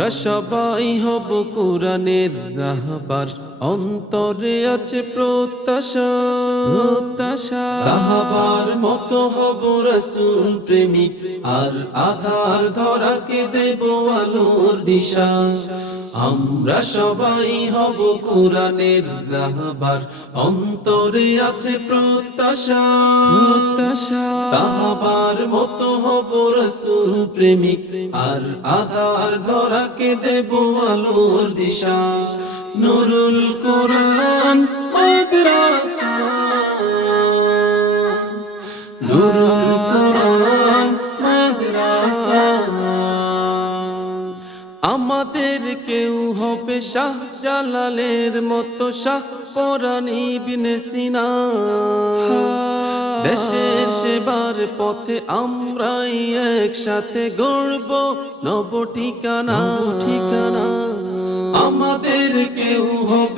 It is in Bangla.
আমরা সবাই হব কোরআনের রাহবার, অন্তরে আছে প্রত্যাশা। সাহাবার মতো হব রাসূল প্রেমিক, আর আধার ধরাকে দেব আলোর দিশা। আমরা সবাই হব কোরআনের রাহবার, অন্তরে আছে প্রত্যাশা। সাহাবার মতো হব রাসূল প্রেমিক, আর আধার ধরাকে দেব আলোর দিশা। নুরুল কোরআন মাদ্রাসা, নুরুল কোরআন মাদ্রাসা। আমাদের কেউ হবে শাহ জালালের মতো, শাহ পরাণ ইবনে সিনা। দেশের সেবার পথে আমরাই একসাথে গড়ব নব ঠিকানা। আমাদের কেউ হবে